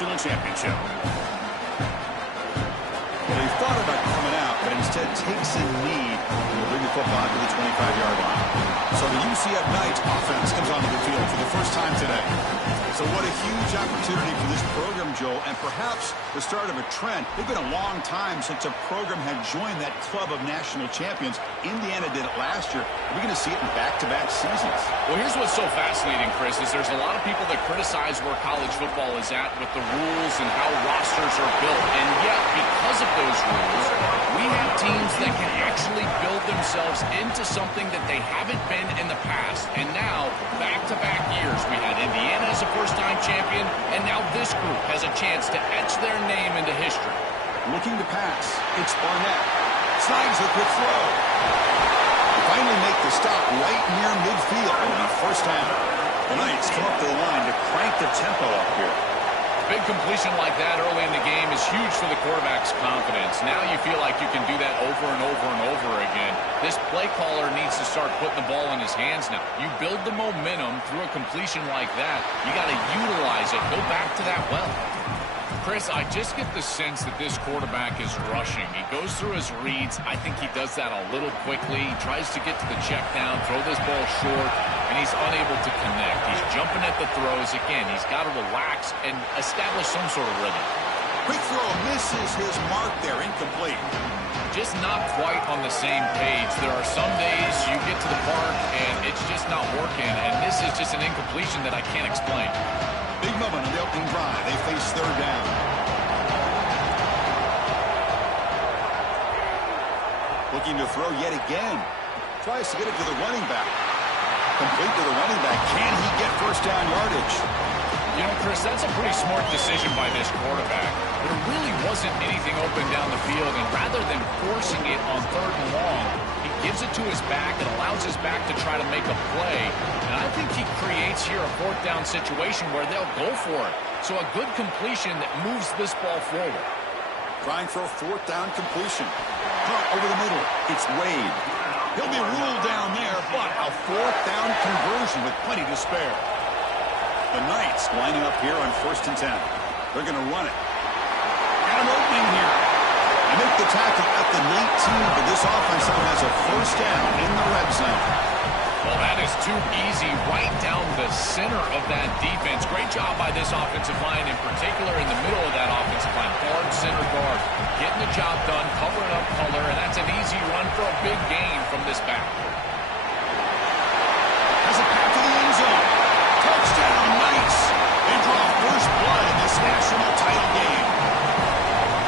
national championship. Well, he thought about coming out, but instead takes a knee and will bring the football to the 25-yard line. So the UCF Knights offense comes onto the field for the first time today. So what a huge opportunity for this program, Joel, and perhaps the start of a trend. It's been a long time since a program had joined that club of national champions. Indiana did it last year. We're going to see it in back-to-back seasons. Well, here's what's so fascinating, Chris, is there's a lot of people that criticize where college football is at with the rules and how rosters are built. And yet, because of those rules, we have teams that can actually build themselves into something that they haven't been in the past. And now, back-to-back years, we had Indiana as a first-time champion, and now this group has a chance to etch their name into history. Looking to pass. It's Barnett. Slides with the throw. They finally make the stop right near midfield on a first down. The Knights come up to the line to crank the tempo up here. Big completion like that early in the game is huge for the quarterback's confidence. Now you feel like you can do that over and over and over again. This play caller needs to start putting the ball in his hands now. You build the momentum through a completion like that. You got to utilize it. Go back to that well. Chris, I just get the sense that this quarterback is rushing. He goes through his reads. I think he does that a little quickly. He tries to get to the check down, throw this ball short, and he's unable to connect. He's jumping at the throws. Again, he's got to relax and establish some sort of rhythm. Quick throw misses his mark there, incomplete. Just not quite on the same page. There are some days you get to the park and it's just not working, and this is just an incompletion that I can't explain. Big moment on the opening drive. They face third down. Looking to throw yet again. Tries to get it to the running back. Complete to the running back. Can he get first down yardage? You know, Chris, that's a pretty smart decision by this quarterback. There really wasn't anything open down the field, and rather than forcing it on third and long, he gives it to his back and allows his back to try to make a play. And I think he creates here a fourth down situation where they'll go for it. So a good completion that moves this ball forward. Trying for a fourth down completion. Over the middle. It's Wade. He'll be ruled down there, but a fourth down conversion with plenty to spare. The Knights lining up here on 1st and 10. They're going to run it. Got an opening here. They make the tackle at the 19, but this offense now has a first down in the red zone. Well, that is too easy right down the center of that defense. Great job by this offensive line, in particular in the middle of that offensive line. Guard, center guard. Getting the job done, covering up color, and that's an easy run for a big gain from this back. Has a pass to the end zone. Touchdown, Knights. They draw first blood in this national title game.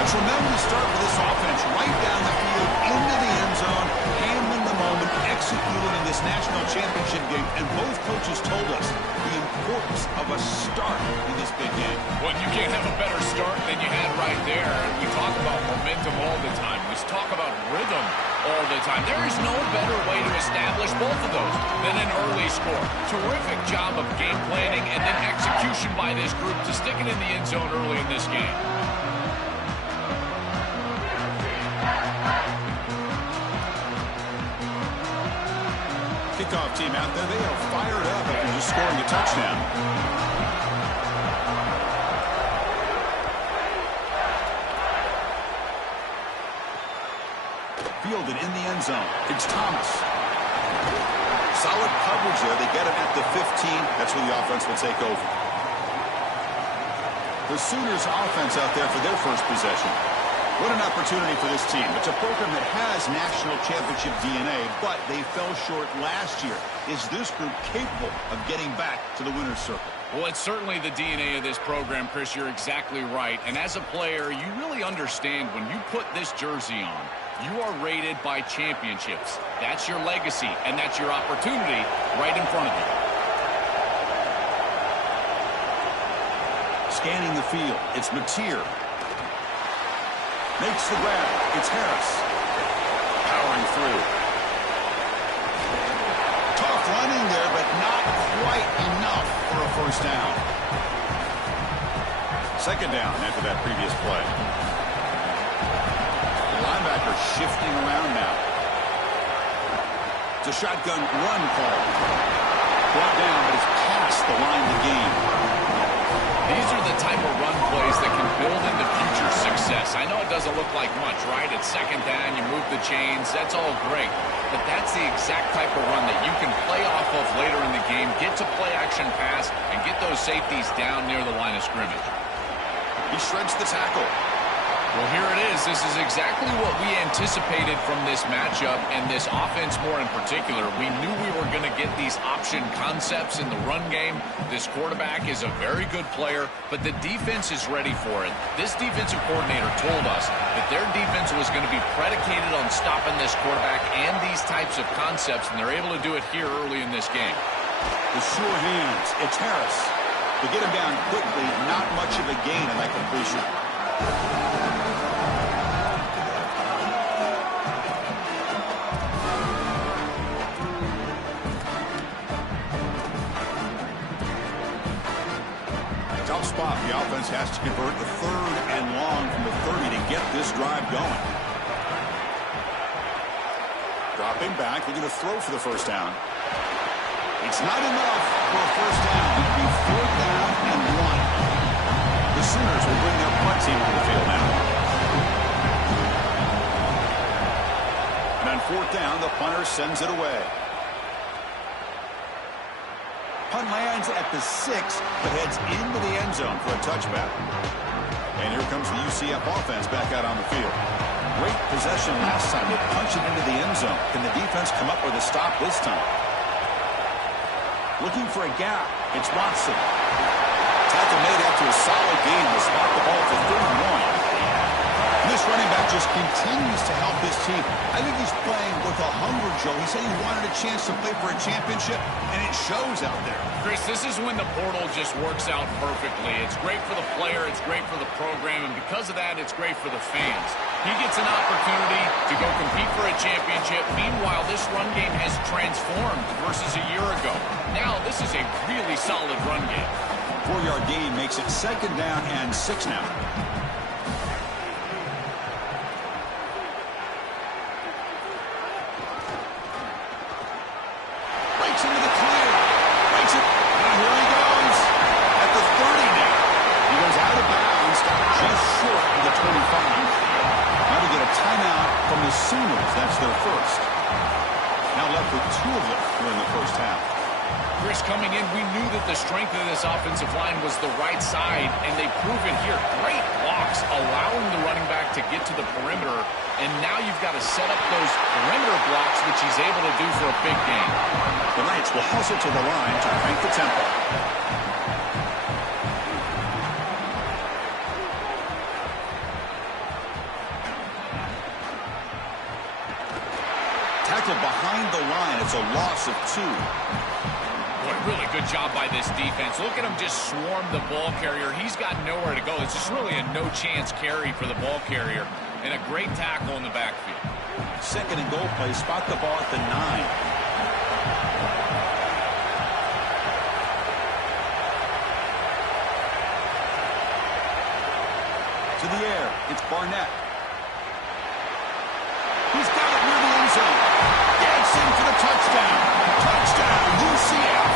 A tremendous start for this offense. Right down the field, into the end zone, handling the moment, executing in this national championship game. And both coaches told us the importance of a start in this big game. Well, you can't have a better start than you had right there. And we talk about momentum all the time. We talk about rhythm all the time. There is no better way to establish both of those than an early score. Terrific job of game planning and then execution by this group to stick it in the end zone early in this game. Kickoff team out there. They are fired up after just scoring a touchdown. Fielded in the end zone. It's Thomas. Solid coverage there. They get it at the 15. That's where the offense will take over. The Sooners offense out there for their first possession. What an opportunity for this team. It's a program that has national championship DNA, but they fell short last year. Is this group capable of getting back to the winner's circle? Well, it's certainly the DNA of this program, Chris. You're exactly right. And as a player, you really understand when you put this jersey on, you are rated by championships. That's your legacy, and that's your opportunity right in front of you. Scanning the field. It's Mateer. Makes the grab. It's Harris. Powering through. Tough running there, but not quite enough for a first down. Second down after that previous play. The linebacker shifting around now. It's a shotgun run call. Brought down, but it's past the line of the game. These are the type of run plays build into future success. I know it doesn't look like much, right? It's second down, you move the chains, that's all great. But that's the exact type of run that you can play off of later in the game, get to play action pass, and get those safeties down near the line of scrimmage. He shreds the tackle. Well, here it is. This is exactly what we anticipated from this matchup and this offense more in particular. We knew we were going to get these option concepts in the run game. This quarterback is a very good player, but the defense is ready for it. This defensive coordinator told us that their defense was going to be predicated on stopping this quarterback and these types of concepts, and they're able to do it here early in this game. The sure hands. It's Harris. To get him down quickly, not much of a gain in that completion. Tough spot. The offense has to convert the 3rd and long from the 30 to get this drive going. Dropping back, looking to throw for the first down. It's not enough for a first down. It'll be 4th down and 1. The Sooners will bring their punt team on the field now. And on 4th down, the punter sends it away. Punt lands at the 6, but heads into the end zone for a touchback. And here comes the UCF offense back out on the field. Great possession last time. They punch it into the end zone. Can the defense come up with a stop this time? Looking for a gap. It's Watson. Tackle made after a solid game. Will spot the ball for 3rd and 1. This running back just continues to help his team. I think he's playing with a hunger, Joe. He said he wanted a chance to play for a championship, and it shows out there. Chris, this is when the portal just works out perfectly. It's great for the player, it's great for the program, and because of that, it's great for the fans. He gets an opportunity to go compete for a championship. Meanwhile, this run game has transformed versus a year ago. Now, this is a really solid run game. 4-yard gain makes it 2nd down and 6 now. Sooners, that's their first. Now left with 2 of them here in the first half. Chris, coming in, we knew that the strength of this offensive line was the right side, and they prove it here. Great blocks, allowing the running back to get to the perimeter, and now you've got to set up those perimeter blocks, which he's able to do for a big gain. The Knights will hustle to the line to crank the tempo. Behind the line, it's a loss of 2. What a really good job by this defense. Look at him just swarm the ball carrier. He's got nowhere to go. It's just really a no-chance carry for the ball carrier, and a great tackle in the backfield. 2nd and goal play, spot the ball at the 9. To the air, it's Barnett. He's got it near the end zone. Gets in for the touchdown. Touchdown, UCF.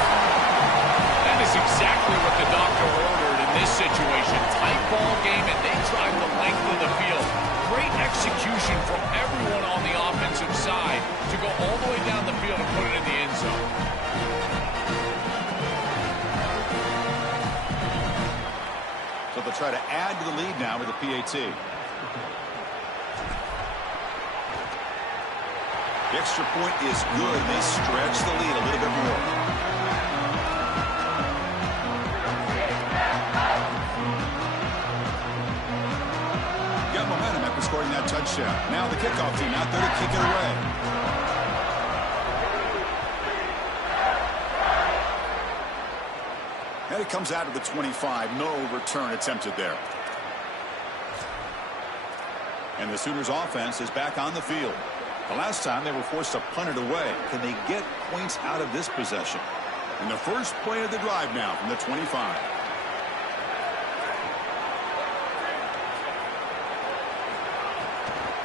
That is exactly what the doctor ordered in this situation. Tight ball game, and they drive the length of the field. Great execution from everyone on the offensive side to go all the way down the field and put it in the end zone. So they'll try to add to the lead now with the PAT. The extra point is good. They stretch the lead a little bit more. Got momentum after scoring that touchdown. Now the kickoff team out there to kick it away. And it comes out of the 25. No return attempted there. And the Sooners offense is back on the field. The last time they were forced to punt it away. Can they get points out of this possession? And the first play of the drive now from the 25.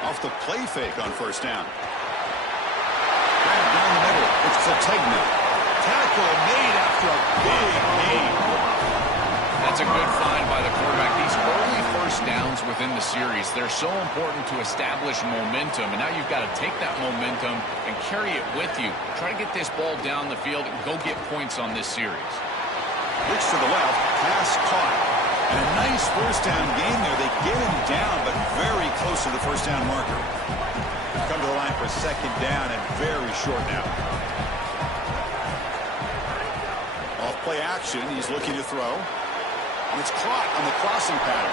Off the play fake on first down. Grab down the middle. It's Zategna. Tackle made after a big gain. That's a good find by the quarterback. These early first downs within the series. They're so important to establish momentum, and now you've got to take that momentum and carry it with you. Try to get this ball down the field and go get points on this series. Looks to the left, pass caught. And a nice first down game there. They get him down, but very close to the first down marker. Come to the line for second down and very short now. Off play action, he's looking to throw. And it's caught on the crossing pattern.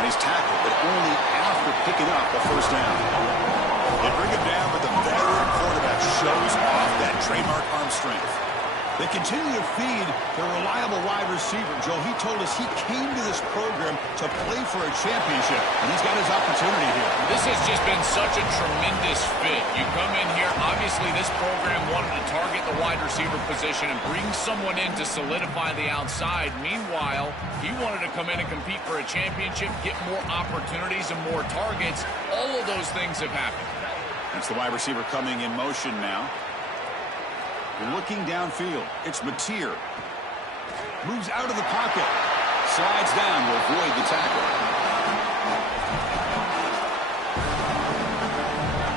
And he's tackled, but only after picking up the first down. They bring him down, but the veteran quarterback shows off that trademark arm strength. They continue to feed their reliable wide receiver. Joe, he told us he came to this program to play for a championship, and he's got his opportunity here. This has just been such a tremendous fit. You come in here, obviously this program wanted to target the wide receiver position and bring someone in to solidify the outside. Meanwhile, he wanted to come in and compete for a championship, get more opportunities and more targets. All of those things have happened. That's the wide receiver coming in motion now. Looking downfield, it's Mateer. Moves out of the pocket. Slides down to avoid the tackle.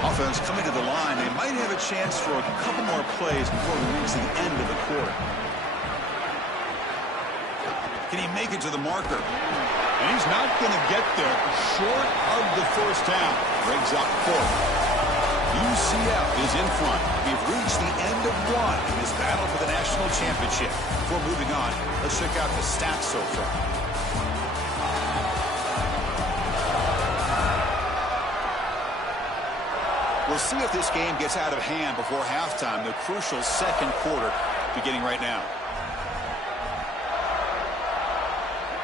Offense coming to the line. They might have a chance for a couple more plays before we reach the end of the quarter. Can he make it to the marker? And he's not going to get there. Short of the first down. Brings up fourth. UCF is in front. We've reached the end of one in this battle for the national championship. Before moving on, let's check out the stats so far. We'll see if this game gets out of hand before halftime. The crucial second quarter beginning right now.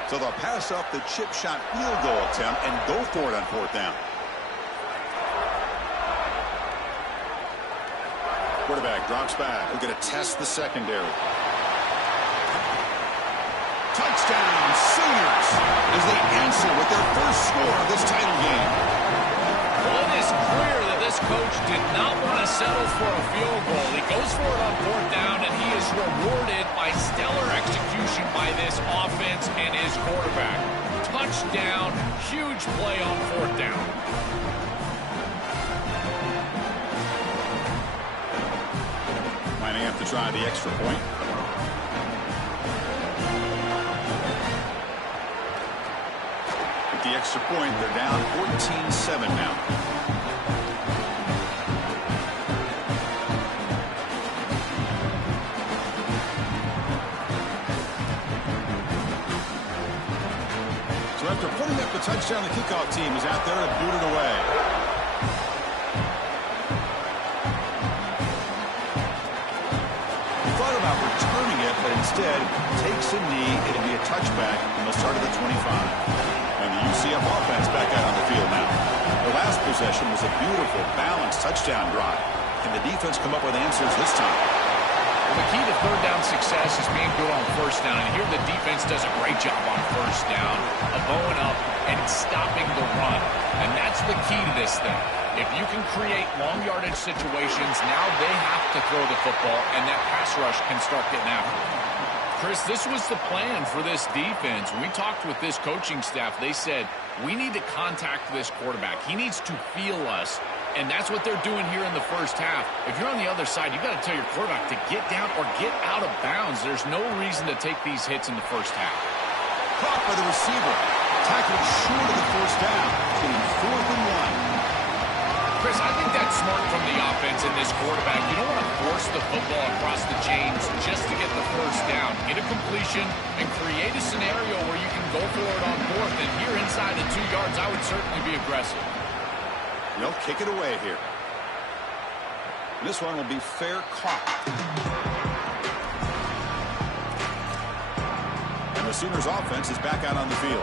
So they'll pass up the chip shot field goal attempt and go for it on fourth down. Quarterback drops back. We're going to test the secondary. Touchdown, Sooners, as they answer with their first score of this title game. Well, it is clear that this coach did not want to settle for a field goal. He goes for it on fourth down, and he is rewarded by stellar execution by this offense and his quarterback. Touchdown, huge play on fourth down. Lining up to try the extra point. With the extra point, they're down 14-7 now. So after putting up the touchdown, the kickoff team is out there to boot it away. Returning it, but instead takes a knee. It'll be a touchback, and they'll start at the 25. And the UCF offense back out on the field now. The last possession was a beautiful, balanced touchdown drive. Can the defense come up with answers this time? Well, the key to third down success is being good on first down. And here the defense does a great job on first down of bowing up and stopping the run. And that's the key to this thing. If you can create long yardage situations, now they have to throw the football, and that pass rush can start getting after it. Chris, this was the plan for this defense. When we talked with this coaching staff, they said, we need to contact this quarterback. He needs to feel us, and that's what they're doing here in the first half. If you're on the other side, you've got to tell your quarterback to get down or get out of bounds. There's no reason to take these hits in the first half. Caught by the receiver. Tackled short of the first down. Getting 4th and 1. Chris, I think that's smart from the offense and this quarterback. You don't want to force the football across the chains just to get the first down. Get a completion and create a scenario where you can go for it on fourth. And here inside the 2 yards, I would certainly be aggressive. They'll kick it away here. This one will be fair caught. And the Sooners offense is back out on the field.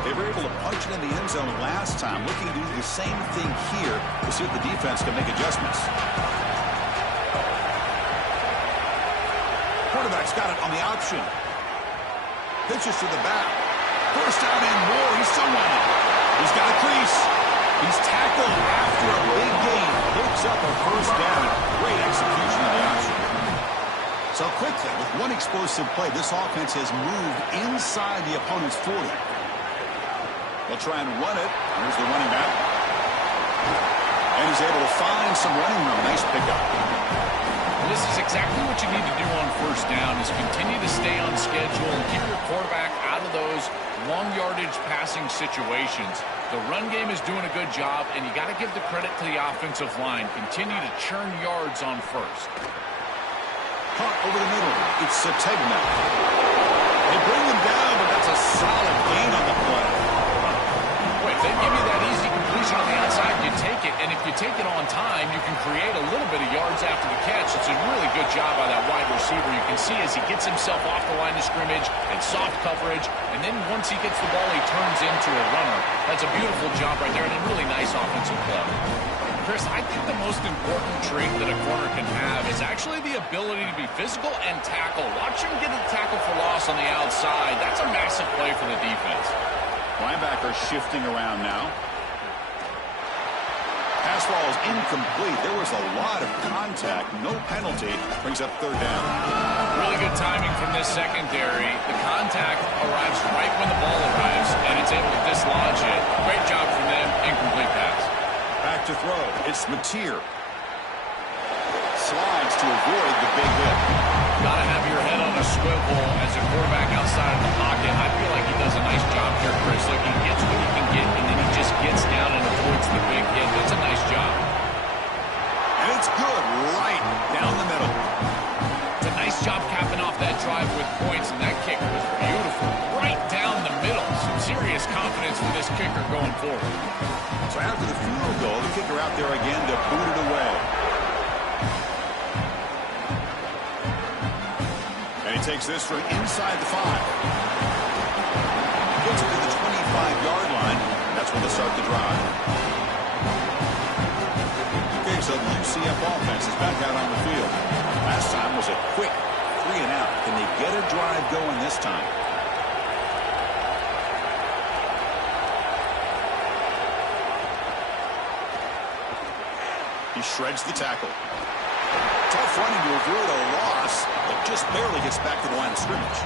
They were able to punch it in the end zone last time, looking to do the same thing here to see if the defense can make adjustments. Quarterback's got it on the option. Pitches to the back. First down and more. He's somewhere. He's got a crease. He's tackled after a big gain. Picks up a first down. Great execution on the option. So quickly, with one explosive play, this offense has moved inside the opponent's 40. They'll try and run it. Here's the running back. And he's able to find some running room. Nice pickup. This is exactly what you need to do on first down is continue to stay on schedule and keep your quarterback out of those long yardage passing situations. The run game is doing a good job, and you got to give the credit to the offensive line. Continue to churn yards on first. Caught over the middle. It's Sategna. They bring him down, but that's a solid gain on the play. Wait, if they give you that easy completion on the outside, you take it, and if you take it on time, you can create a little bit of yards after the catch. It's a really good job by that wide receiver. You can see as he gets himself off the line of scrimmage and soft coverage, and then once he gets the ball, he turns into a runner. That's a beautiful job right there, and a really nice offensive play. Chris, I think the most important trait that a corner can have is actually the ability to be physical and tackle. Watch him get a tackle for loss on the outside. That's a massive play for the defense. Linebacker shifting around now. Pass ball is incomplete. There was a lot of contact. No penalty. Brings up third down. Really good timing from this secondary. The contact arrives right when the ball arrives, and it's able to dislodge it. Great job from them. Incomplete pass. Back to throw. It's Mateer. Slides to avoid the big hit. Got to have your head on a swivel as a quarterback outside of the pocket. I feel like he does a nice job here, Chris. Look, he gets what he can get, and then he just gets down and avoids the big hit. That's a nice job. And it's good right down the middle. It's a nice job capping off that drive with points, and that kick was beautiful. Right down the middle. Some serious confidence for this kicker going forward. So after the field goal, the kicker out there again to boot it away. And he takes this from inside the 5. Gets it to the 25-yard line. That's when they start the drive. Okay, so the UCF offense is back out on the field. Last time was a quick 3 and out. Can they get a drive going this time? He shreds the tackle. Tough running to avoid a loss, but just barely gets back to the line of scrimmage.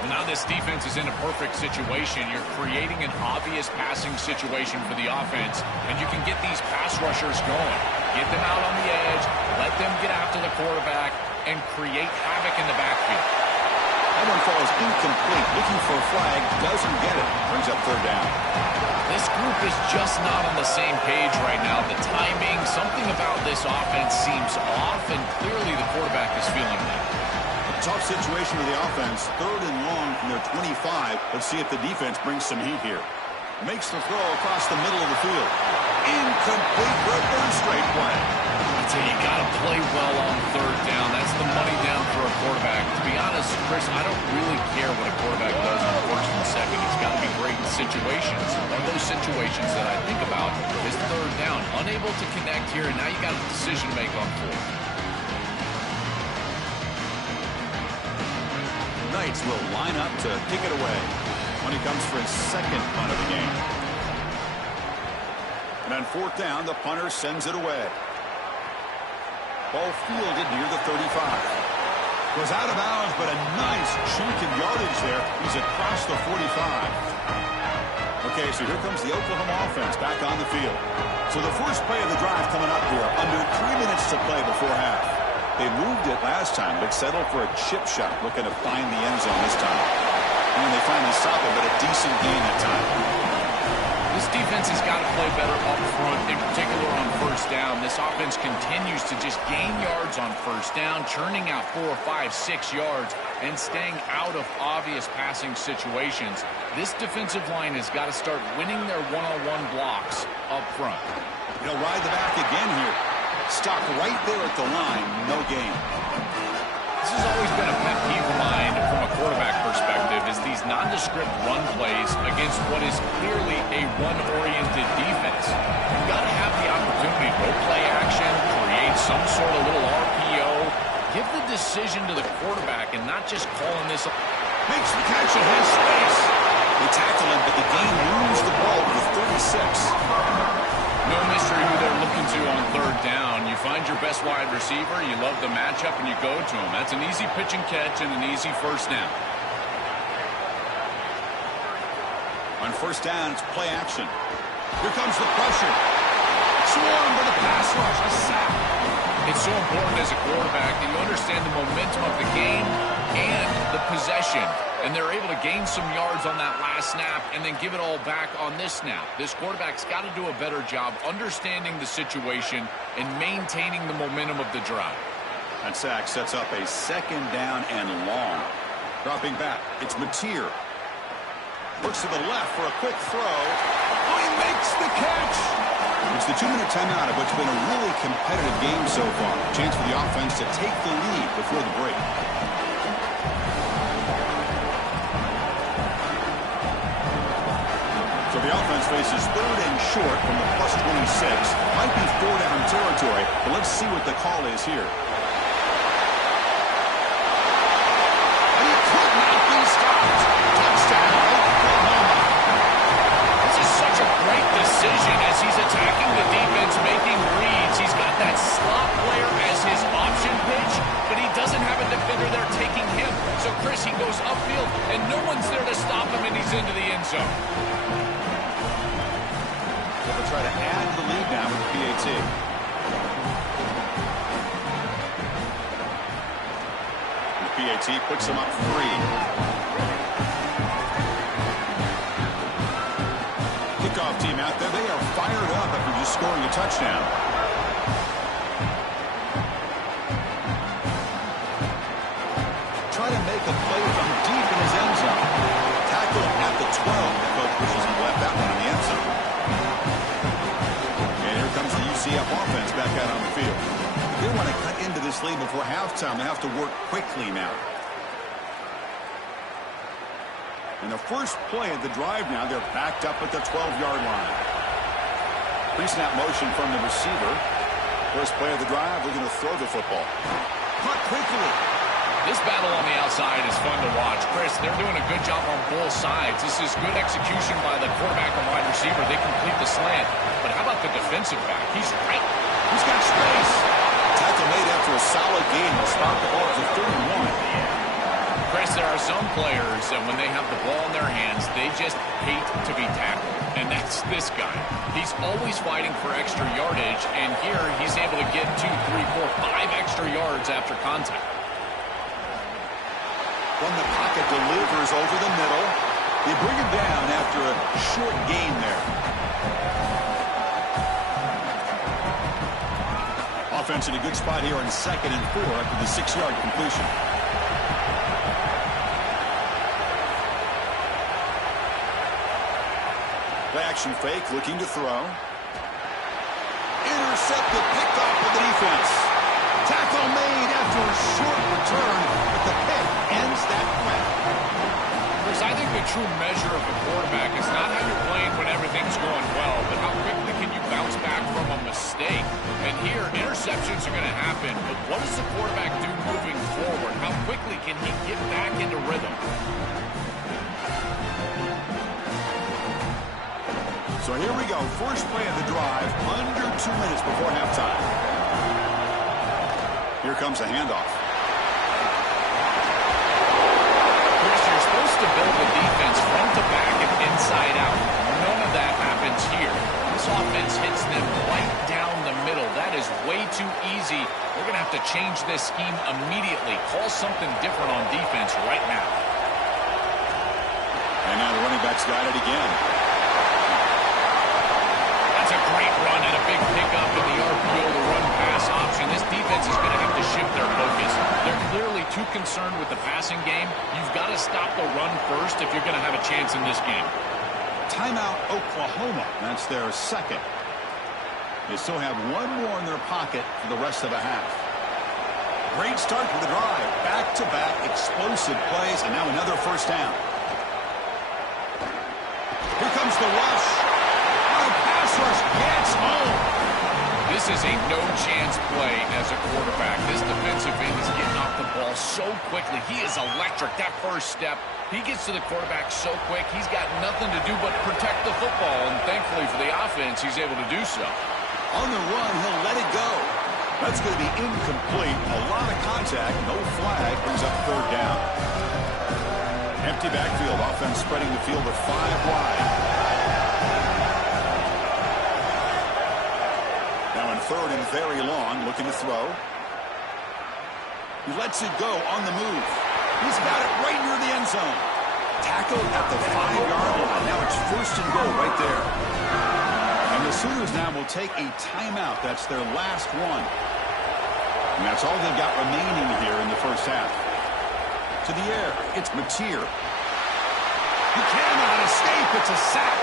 Well, now this defense is in a perfect situation. You're creating an obvious passing situation for the offense, and you can get these pass rushers going. Get them out on the edge, let them get after the quarterback, and create havoc in the backfield. That one falls incomplete. Looking for a flag, doesn't get it. Brings up third down. This group is just not on the same page right now. The timing, something about this offense seems off, and clearly the quarterback is feeling that. Tough situation of the offense. 3rd and long from their 25. Let's see if the defense brings some heat here. Makes the throw across the middle of the field. Incomplete reverse straight play. I tell you, you got to play well on 3rd down. That's the money down for a quarterback. To be honest, Chris, I don't really care what a quarterback does on 1st and 2nd. He's got to be great in situations. One of those situations that I think about is 3rd down. Unable to connect here, and now you got a decision to make on 4th. Knights will line up to kick it away when he comes for his 2nd punt of the game. And on 4th down, the punter sends it away. Ball fielded near the 35. Was out of bounds, but a nice chunk of yardage there. He's across the 45. Okay, so here comes the Oklahoma offense back on the field. So the first play of the drive coming up here. Under 3 minutes to play before half. They moved it last time, but settled for a chip shot, looking to find the end zone this time. And they finally stop it, but a decent gain that time. This defense has got to play better up front, in particular on 1st down. This offense continues to just gain yards on 1st down, churning out 4, 5, 6 yards, and staying out of obvious passing situations. This defensive line has got to start winning their one-on-one blocks up front. He'll ride the back again here. Stopped right there at the line. No gain. This has always been a pet peeve of mine from a quarterback perspective, is these nondescript run plays against what is clearly a run-oriented defense. You've got to have the opportunity to go play action, create some sort of little RPO, give the decision to the quarterback and not just calling this. Makes the catch and has space. They tackle him, but the game moves the ball to the 36. No mystery who they're looking to on 3rd down. You find your best wide receiver, you love the matchup, and you go to him. That's an easy pitch and catch and an easy 1st down. On first down, it's play action. Here comes the pressure. Swarmed by the pass rush. A sack. It's so important as a quarterback that you understand the momentum of the game and the possession. And they're able to gain some yards on that last snap and then give it all back on this snap. This quarterback's got to do a better job understanding the situation and maintaining the momentum of the drive. That sack sets up a second down and long. Dropping back, it's Mateer. Looks to the left for a quick throw. Oh, he makes the catch. It's the 2-minute timeout of what's been a really competitive game so far. Chance for the offense to take the lead before the break. So the offense faces third and short from the plus 26. Might be 4-down territory, but let's see what the call is here. Decision as he's attacking the defense, making reads. He's got that slot player as his option pitch, but he doesn't have a defender there taking him. So, Chris, he goes upfield, and no one's there to stop him, and he's into the end zone. They'll try to add the lead now with the PAT. The PAT puts him up 3. Kickoff team out there. They are fired up after just scoring a touchdown. Try to make a play from deep in his end zone. Tackle at the 12. The coach pushes him left that one in the end zone. And here comes the UCF offense back out on the field. They want to cut into this lead before halftime. They have to work quickly now. In the first play of the drive now, they're backed up at the 12-yard line. Pre-snap motion from the receiver. First play of the drive, they're going to throw the football. Caught quickly. This battle on the outside is fun to watch. Chris, they're doing a good job on both sides. This is good execution by the quarterback and wide receiver. They complete the slant. But how about the defensive back? He's right. He's got space. Tackle made after a solid game. They'll stop the ball at 31. Chris, there are some players that when they have the ball in their hands, they just hate to be tackled. And that's this guy. He's always fighting for extra yardage, and here he's able to get 2, 3, 4, 5 extra yards after contact. From the pocket, delivers over the middle. They bring him down after a short gain there. Offense in a good spot here on 2nd and 4 after the 6-yard completion. Play action fake, looking to throw. Intercepted, picked off by the defense. Tackle made after a short return, but the pick ends that play. Chris, I think the true measure of a quarterback is not how you're playing when everything's going well, but how quickly can you bounce back from a mistake. And here, interceptions are going to happen, but what does the quarterback do moving forward? How quickly can he get back into rhythm? So here we go. First play of the drive, under 2 minutes before halftime. Here comes a handoff. Chris, you're supposed to build the defense front to back and inside out. None of that happens here. This offense hits them right down the middle. That is way too easy. We're going to have to change this scheme immediately. Call something different on defense right now. And now the running back's got it again. That's a great run and a big pickup in the RPO to run pass option. This defense is going to have to shift their focus. They're clearly too concerned with the passing game. You've got to stop the run first if you're going to have a chance in this game. Timeout, Oklahoma. That's their second. They still have one more in their pocket for the rest of the half. Great start to the drive. Back-to-back explosive plays, and now another first down. Here comes the rush. Pass rush gets home. This is a no-chance play as a quarterback. This defensive end is getting off the ball so quickly. He is electric. That first step, he gets to the quarterback so quick, he's got nothing to do but protect the football. And thankfully for the offense, he's able to do so. On the run, he'll let it go. That's going to be incomplete. A lot of contact. No flag. Brings up 3rd down. Empty backfield. Offense spreading the field with 5 wide. Now in third and very long, looking to throw. He lets it go on the move. He's got it right near the end zone. Tackled at the 5-yard line. Now it's first and goal right there. And the Sooners now will take a timeout. That's their last one. And that's all they've got remaining here in the first half. To the air, it's Mateer. He cannot escape. It's a sack.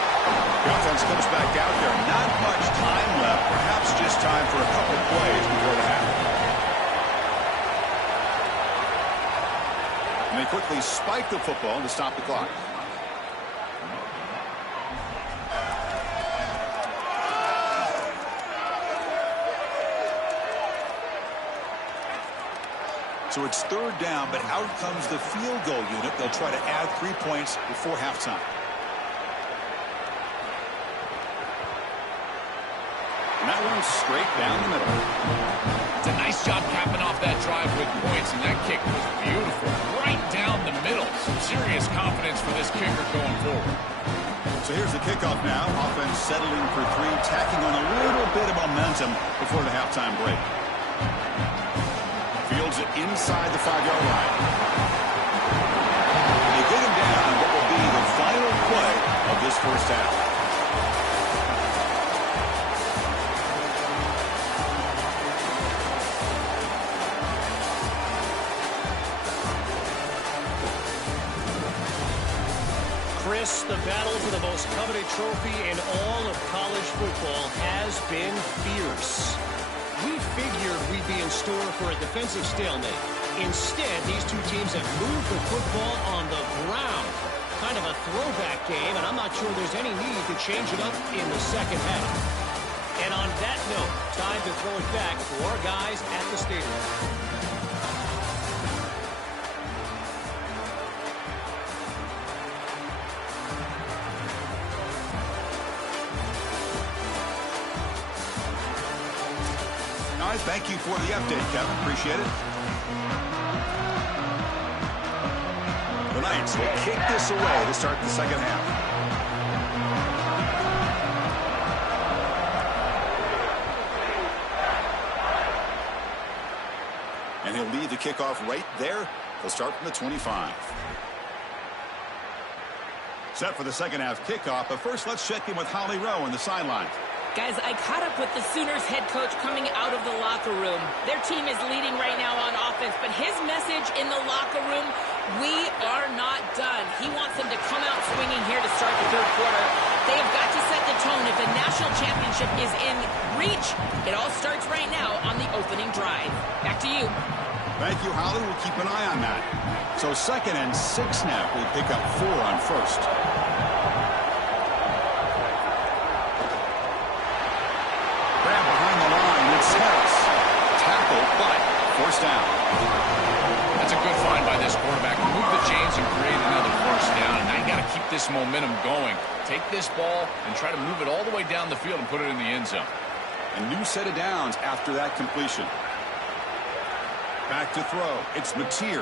The offense comes back out there. Not much time left. Perhaps just time for a couple plays before the half. And they quickly spike the football to stop the clock. So it's third down, but out comes the field goal unit. They'll try to add 3 points before halftime. And that one's straight down the middle. It's a nice job capping off that drive with points, and that kick was beautiful. Right down the middle. Some serious confidence for this kicker going forward. So here's the kickoff now. Offense settling for 3, tacking on a little bit of momentum before the halftime break. Fields it inside the 5-yard line. They get him down on what will be the final play of this first half. Chris, the battle for the most coveted trophy in all of college football has been fierce. We figured we'd be in store for a defensive stalemate. Instead, these two teams have moved the football on the ground. Kind of a throwback game, and I'm not sure there's any need to change it up in the second half. And on that note, time to throw it back to our guys at the stadium. All right, thank you for the update, Kevin. Appreciate it. The Knights will kick this away to start the second half. And he'll lead the kickoff right there. He'll start from the 25. Set for the second half kickoff, but first let's check in with Holly Rowe on the sidelines. Guys, I caught up with the Sooners head coach coming out of the locker room. Their team is leading right now on offense, but his message in the locker room, we are not done. He wants them to come out swinging here to start the third quarter. They have got to set the tone. If the national championship is in reach, it all starts right now on the opening drive. Back to you. Thank you, Holly. We'll keep an eye on that. So 2nd and 6 now. We pick up 4 on first. Grab behind the line. It's Harris. Tackle, but forced down. That's a good find by this quarterback. Move the chains and create another first down. Now you got to keep this momentum going. Take this ball and try to move it all the way down the field and put it in the end zone. A new set of downs after that completion. Back to throw. It's Mateer.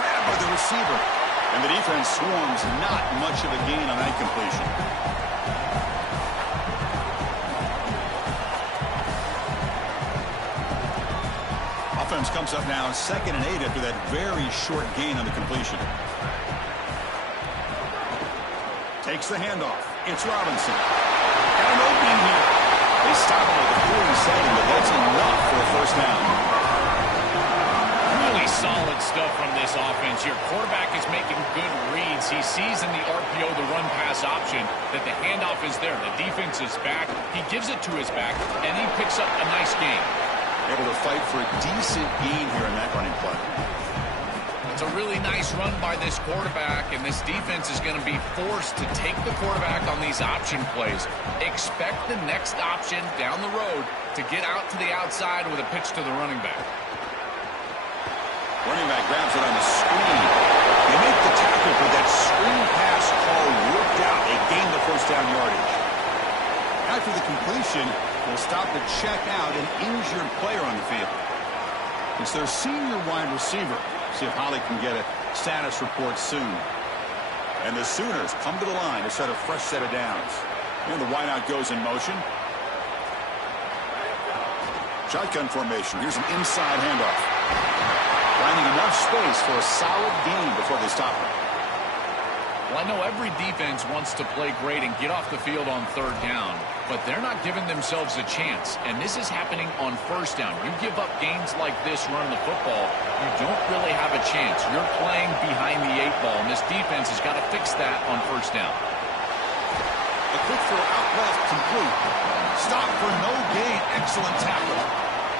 Grabbed by the receiver. And the defense swarms. Not much of a gain on that completion. Offense comes up now 2nd and 8 after that very short gain on the completion. Takes the handoff. It's Robinson. Got an opening here. They stop him at the 47, but that's enough for a first down. Really solid stuff from this offense. Your quarterback is making good reads. He sees in the RPO, the run-pass option, that the handoff is there. The defense is back. He gives it to his back, and he picks up a nice gain. Able to fight for a decent gain here in that running play. It's a really nice run by this quarterback, and this defense is going to be forced to take the quarterback on these option plays. Expect the next option down the road to get out to the outside with a pitch to the running back. Running back grabs it on the screen. They make the tackle, but that screen pass call worked out. They gain the first down yardage. After the completion, they'll stop to check out an injured player on the field. It's their senior wide receiver. See if Holly can get it Status report soon. And the Sooners come to the line to set a fresh set of downs. And the wideout goes in motion. Shotgun formation. Here's an inside handoff. Finding enough space for a solid gain before they stop it. Well, I know every defense wants to play great and get off the field on third down, but they're not giving themselves a chance, and this is happening on first down. You give up gains like this running the football, you don't really have a chance. You're playing behind the 8 ball, and this defense has got to fix that on first down. A quick throw out left, complete. Stop for no gain. Excellent tackle.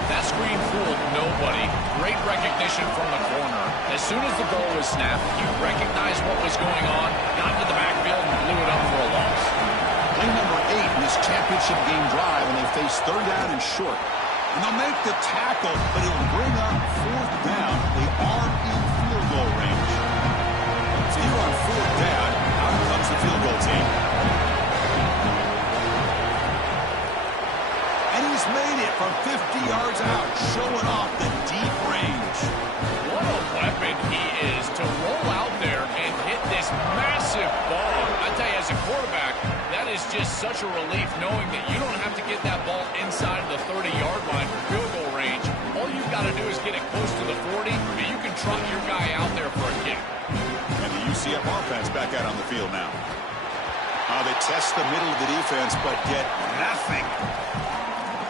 That screen fooled nobody. Great recognition from the corner. As soon as the ball was snapped, he recognized what was going on, got into the backfield, and blew it up for a loss. Play number 8 in this championship game drive, and they face third down and short. And they'll make the tackle, but it'll bring up fourth down. They are in field goal range. So here on fourth down, out comes the field goal team. And he's made it from 50 yards out, showing off the deep range. What a weapon he is to roll out there and hit this massive ball. I tell you, as a quarterback, that is just such a relief knowing that you don't have to get that ball inside of the 30-yard line for field goal range. All you've got to do is get it close to the 40, and you can trot your guy out there for a kick. And the UCF offense back out on the field now. They test the middle of the defense, but get nothing.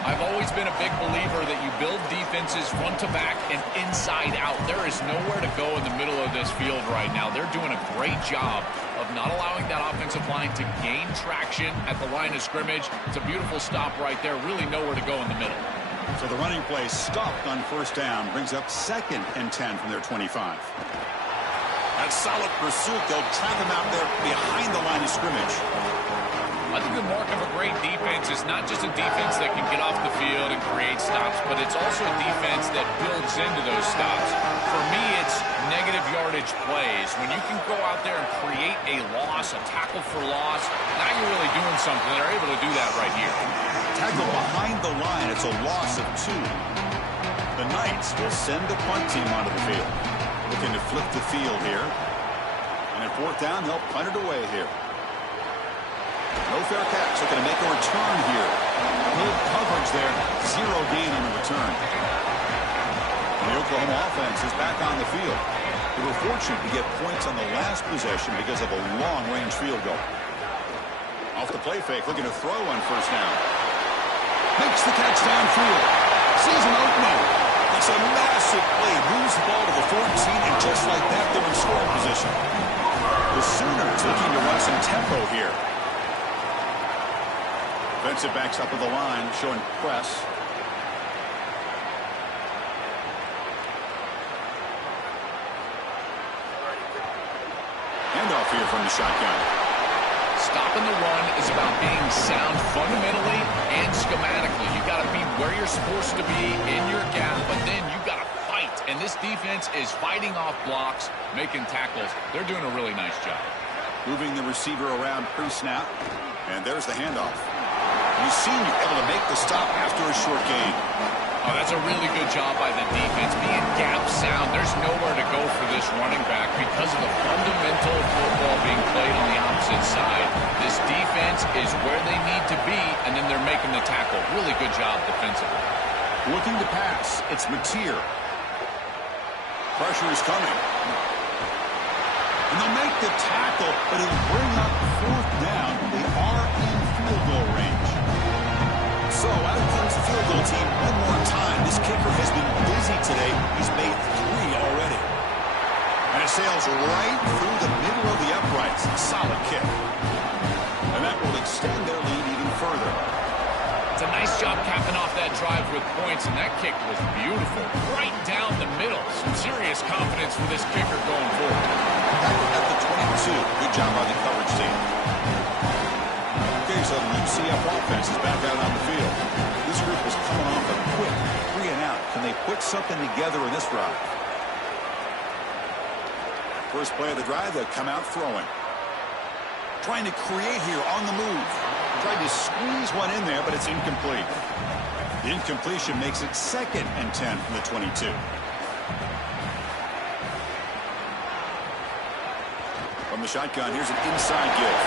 I've always been a big believer that you build defenses front to back and inside out. There is nowhere to go in the middle of this field right now. They're doing a great job of not allowing that offensive line to gain traction at the line of scrimmage. It's a beautiful stop right there. Really nowhere to go in the middle. So the running play stopped on first down, brings up 2nd and 10 from their 25. That solid pursuit. They'll trap him out there behind the line of scrimmage. I think the mark of a great defense is not just a defense that can get off the field and create stops, but it's also a defense that builds into those stops. For me, it's negative yardage plays. When you can go out there and create a loss, a tackle for loss, now you're really doing something. They're able to do that right here. Tackle behind the line. It's a loss of 2. The Knights will send the punt team onto the field. Looking to flip the field here. And at fourth down, they'll punt it away here. No fair catch. Looking to make a return here. Good coverage there. 0 gain on the return. And the Oklahoma offense is back on the field. They were fortunate to get points on the last possession because of a long-range field goal. Off the play fake, looking to throw on first down. Makes the catch downfield. Sees an opening. It's a massive play. Moves the ball to the 14, and just like that, they're in scoring position. The Sooners looking to run some tempo here. Defensive backs up at the line, showing press. Handoff here from the shotgun. Stopping the run is about being sound fundamentally and schematically. You got to be where you're supposed to be in your gap, but then you got to fight. And this defense is fighting off blocks, making tackles. They're doing a really nice job. Moving the receiver around pre-snap. And there's the handoff. He's seen you able to make the stop after a short gain. Oh, that's a really good job by the defense, being gap sound. There's nowhere to go for this running back because of the fundamental football being played on the opposite side. This defense is where they need to be, and then they're making the tackle. Really good job defensively. Looking to pass. It's Mateer. Pressure is coming. And they'll make the tackle, but it'll bring up fourth down. They are in field goal range. So out comes the field goal team one more time. This kicker has been busy today. He's made 3 already. And it sails right through the middle of the uprights. Solid kick. And that will extend their lead even further. It's a nice job capping off that drive with points, and that kick was beautiful. Right down the middle. Some serious confidence for this kicker going forward. At the 22. Good job by the coverage team. Okay, so the UCF offense is back out on the field. This group is coming off a quick 3 and out. Can they put something together in this drive? First play of the drive, they'll come out throwing. Trying to create here on the move. Tried to squeeze one in there, but it's incomplete. The incompletion makes it 2nd and 10 from the 22. From the shotgun, here's an inside give.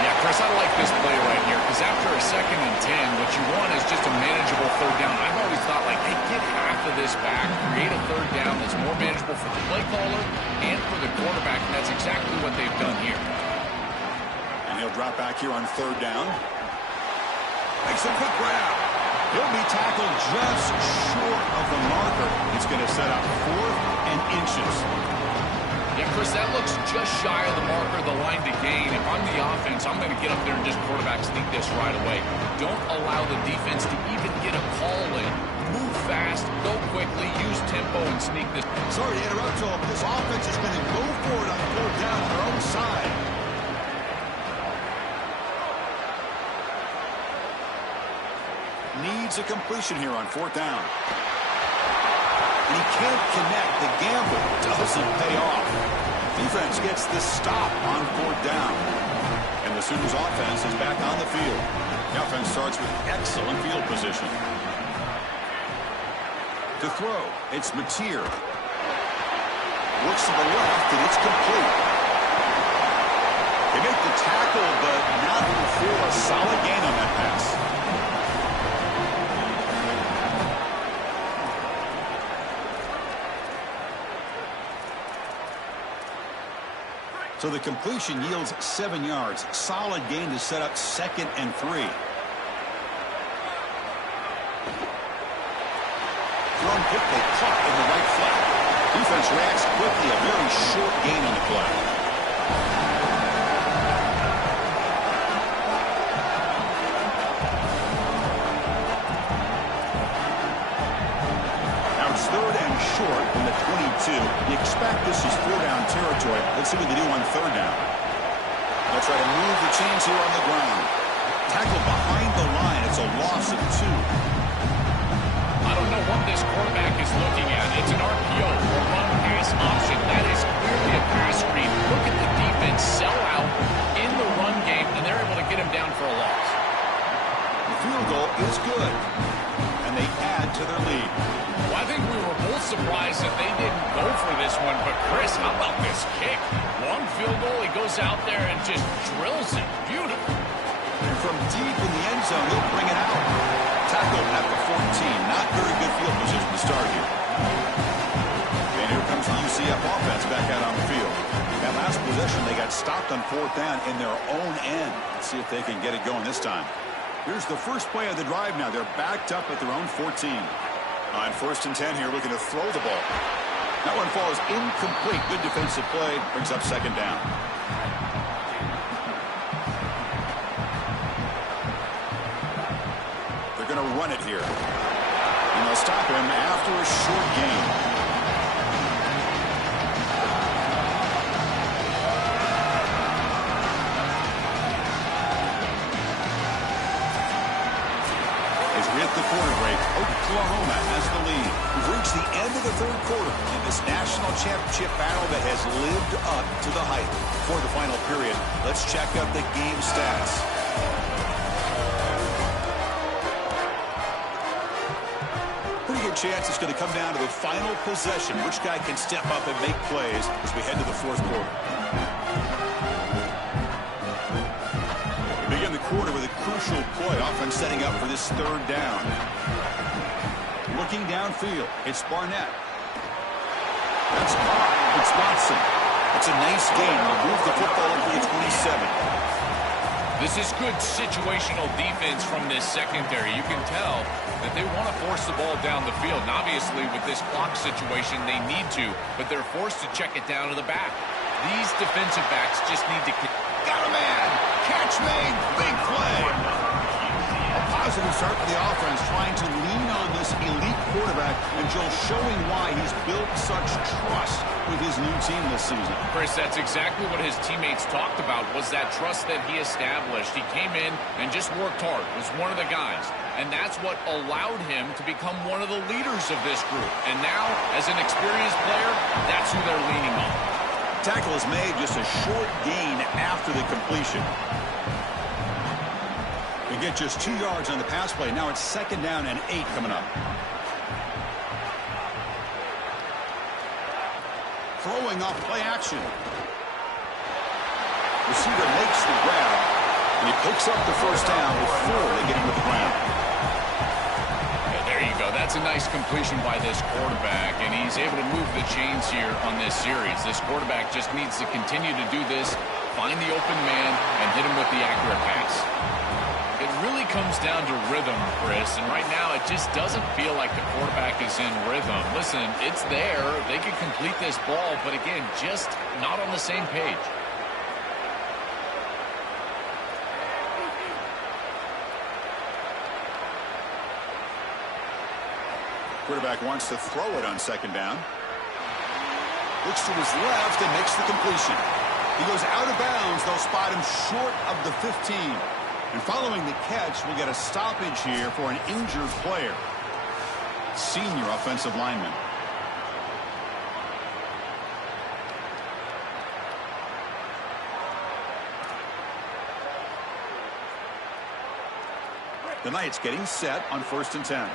Yeah, Chris, I like this play right here because after a 2nd and 10, what you want is just a manageable 3rd down. I've always thought, like, hey, get half of this back, create a 3rd down that's more manageable for the play caller and for the quarterback, and that's exactly what they've done here. And he'll drop back here on 3rd down. Makes a quick grab. He'll be tackled just short of the marker. He's going to set up 4th and inches. Yeah, Chris, that looks just shy of the marker, the line to gain. If I'm the offense, I'm going to get up there and just quarterback sneak this right away. Don't allow the defense to even get a call in. Move fast, go quickly, use tempo, and sneak this. Sorry to interrupt, Joel, but this offense is going to go for it on 4th down on their own side. Needs a completion here on 4th down. And he can't connect. The gamble doesn't pay off. Defense gets the stop on 4th down. And the Sooners offense is back on the field. The offense starts with excellent field position. To throw, it's Mateer. Looks to the left, and it's complete. They make the tackle, but not before a solid gain on that pass. So the completion yields 7 yards. Solid gain to set up 2nd and 3. Thrown quickly, caught in the right flat. Defense reacts quickly. A very short gain on the play. Now it's 3rd and short from the 22. You expect this is 4-down territory. Let's see what they do on 3rd down. They'll try to move the chains here on the ground. Tackle behind the line. It's a loss of 2. I don't know what this quarterback is looking at. It's an RPO, or run-pass option. That is clearly a pass screen. Look at the defense sell out in the run game, and they're able to get him down for a loss. The field goal is good, and they add to their lead. Well, I think we were both surprised that they didn't go for this one, but Chris, how about this kick? Long field goal, he goes out there and just drills it. Beautiful. And from deep in the end zone, they'll bring it out. Tackle at the 14. Not very good field position to start here. And here comes the UCF offense back out on the field. That last possession, they got stopped on 4th down in their own end. Let's see if they can get it going this time. Here's the first play of the drive now. They're backed up at their own 14. On 1st and 10 here, looking to throw the ball. That one falls incomplete. Good defensive play. Brings up 2nd down. They're going to run it here. And they'll stop him after a short gain. At the quarter break, Oklahoma has the lead. We've reached the end of the 3rd quarter in this national championship battle that has lived up to the hype. For the final period, let's check out the game stats. Pretty good chance it's going to come down to the final possession. Which guy can step up and make plays as we head to the 4th quarter. We begin the quarter with a crucial play. Offense setting up for this 3rd down. Looking downfield, it's Barnett. That's caught. It's Watson. It's a nice gain. We'll move the football up to the 27. This is good situational defense from this secondary. You can tell that they want to force the ball down the field. And obviously, with this clock situation, they need to, but they're forced to check it down to the back. These defensive backs just need to... Got a man! Catch made! Big play! A positive start for the offense, trying to lean on this elite quarterback, and Joel showing why he's built such trust with his new team this season. Chris, that's exactly what his teammates talked about, was that trust that he established. He came in and just worked hard, was one of the guys. And that's what allowed him to become one of the leaders of this group. And now, as an experienced player, that's who they're leaning on. Tackle is made, just a short gain after the completion. We get just 2 yards on the pass play. Now it's 2nd down and 8 coming up. Throwing off play action. receiver makes the grab, and he picks up the first down before they get him to the ground. There you go. That's a nice completion by this quarterback, and he's able to move the chains here on this series. This quarterback just needs to continue to do this, find the open man, and hit him with the accurate pass. It really comes down to rhythm, Chris, and right now it just doesn't feel like the quarterback is in rhythm. Listen, it's there. They could complete this ball, but again, just not on the same page. Quarterback wants to throw it on second down. Looks to his left and makes the completion. He goes out of bounds. They'll spot him short of the 15. And following the catch, we'll get a stoppage here for an injured player. Senior offensive lineman. The Knights getting set on 1st and 10.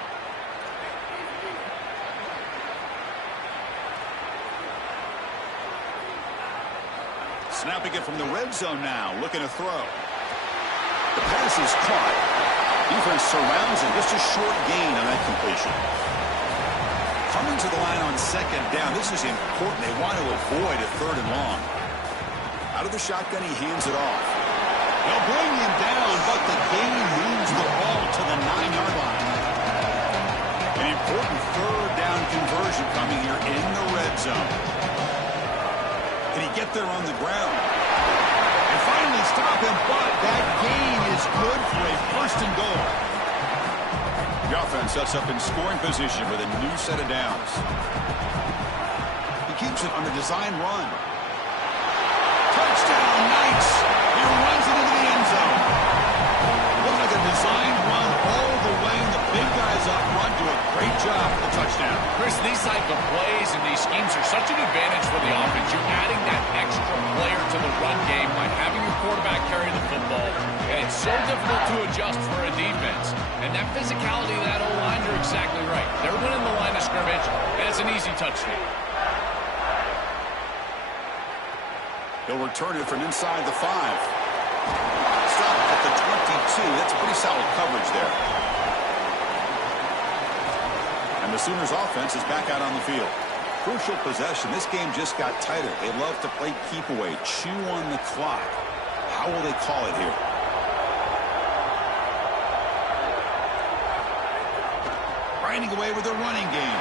Snapping it from the red zone now, looking to throw. The pass is caught. Defense surrounds him. Just a short gain on that completion. Coming to the line on second down. This is important. They want to avoid a 3rd and long. Out of the shotgun, he hands it off. They'll bring him down, but the gain moves the ball to the 9-yard line. An important 3rd down conversion coming here in the red zone. Can he get there on the ground? And finally stop him, but that gain is good for a 1st and goal. The offense sets up in scoring position with a new set of downs. He keeps it on the design run. Touchdown, Knights! He runs it into the end zone. Looks like a design run all the way, and the big guys up front do a great job for the touchdown. Chris, these type of plays and these schemes are such an advantage for the offense. You're adding that extra player to the run game by having your quarterback carry the football, and it's so difficult to adjust for a defense. And that physicality of that O-line, you're exactly right. They're winning the line of scrimmage, and it's an easy touchdown. He'll return it from inside the 5. Stop at the 22. That's pretty solid coverage there. And the Sooners offense is back out on the field. Crucial possession. This game just got tighter. They love to play keep away, chew on the clock. How will they call it here? Grinding away with the running game.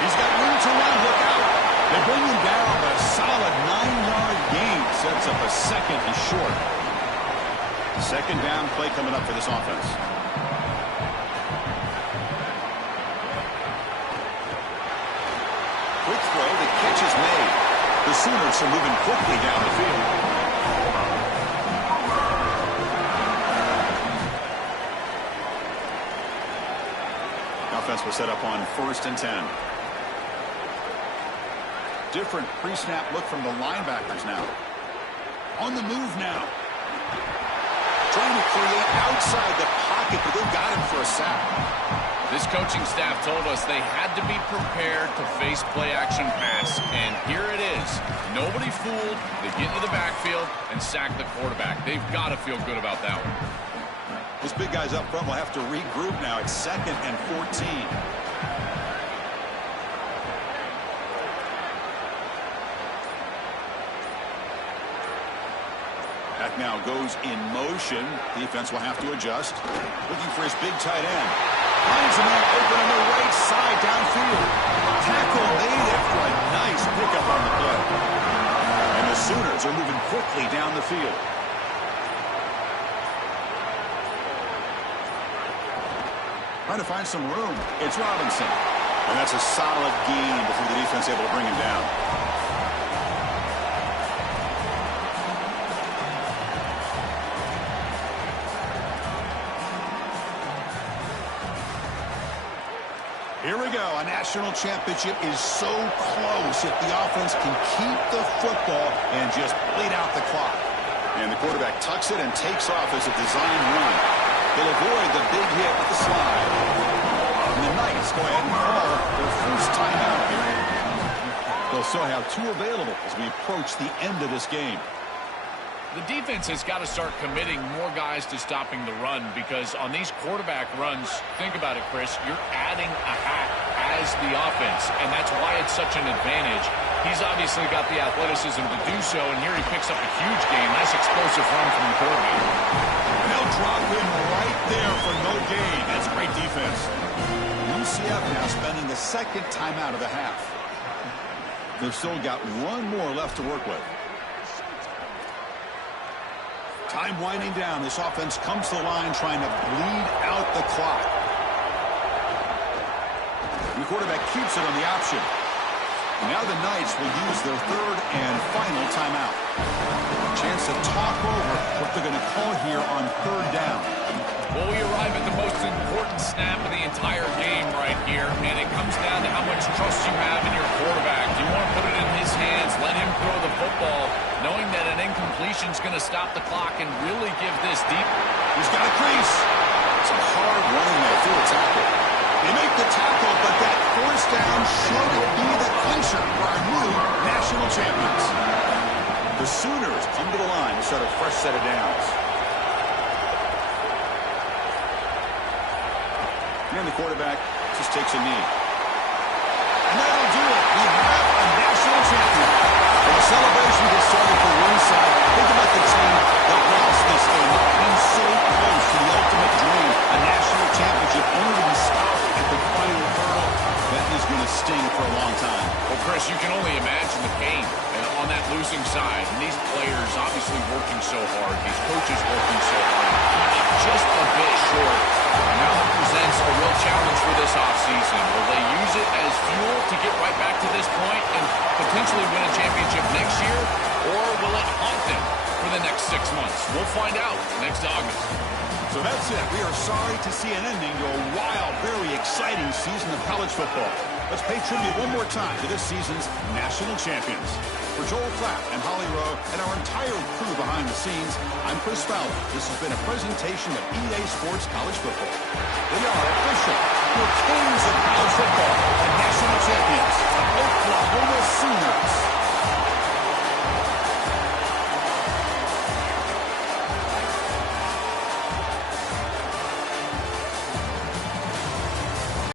He's got room to run. Look out. They bring him down, but a solid 9-yard gain sets up a 2nd and short. 2nd down play coming up for this offense. Quick throw, the catch is made. The Sooners are moving quickly down the field. The offense will set up on 1st and 10. Different pre-snap look from the linebackers now. On the move now. Trying to create outside the pocket, but they've got him for a sack. This coaching staff told us they had to be prepared to face play-action pass, and here it is. Nobody fooled. They get into the backfield and sack the quarterback. They've got to feel good about that one. Those big guys up front will have to regroup now. It's 2nd and 14. Back now goes in motion. Defense will have to adjust. Looking for his big tight end. Finds a man open on the right side downfield. Tackle made after a nice pickup on the play. And the Sooners are moving quickly down the field. Trying to find some room. It's Robinson. And that's a solid gain before the defense able to bring him down. Here we go. A national championship is so close if the offense can keep the football and just bleed out the clock. And the quarterback tucks it and takes off as a design run. They'll avoid the big hit with the slide. And the Knights go ahead and call their first timeout here. They'll still have 2 available as we approach the end of this game. The defense has got to start committing more guys to stopping the run because on these quarterback runs, think about it, Chris, you're adding a hat as the offense, and that's why it's such an advantage. He's obviously got the athleticism to do so, and here he picks up a huge gain. Nice explosive run from the quarterback. And they'll drop him right there for no gain. That's great defense. UCF now spending the second timeout of the half. They've still got one more left to work with. Time winding down. This offense comes to the line trying to bleed out the clock. The quarterback keeps it on the option. Now the Knights will use their third and final timeout. A chance to talk over what they're going to call here on third down. Well, we arrive at the most important snap of the entire game right here, and it comes down to how much trust you have in your quarterback. Do you want to put it in his hands, let him throw the football, knowing that an incompletion is going to stop the clock and really give this deep? He's got a crease. It's a hard running there through a tackle. They make the tackle, but that fourth down should be the clincher for our new national champions. The Sooners come to the line to set a fresh set of downs. And the quarterback just takes a knee. And that'll do it. We have a national champion. And the celebration gets started for ringside. Think about the team that lost this game. Being so close to the ultimate dream, a national championship, only to be stopped at the final hurdle. That is going to sting for a long time. Well, Chris, you can only imagine the pain on that losing side. And these players obviously working so hard. These coaches working so hard. Just a bit short. Now it presents a real challenge for this offseason. Will they use it as fuel to get right back to this point and potentially win a championship next year? Or will it haunt them for the next 6 months? We'll find out next August. So that's it. We are sorry to see an ending to a wild, very exciting season of college football. Let's pay tribute one more time to this season's national champions. For Joel Clapp and Holly Rowe and our entire crew behind the scenes, I'm Chris Fowler. This has been a presentation of EA Sports College Football. We are official. We're kings of college football.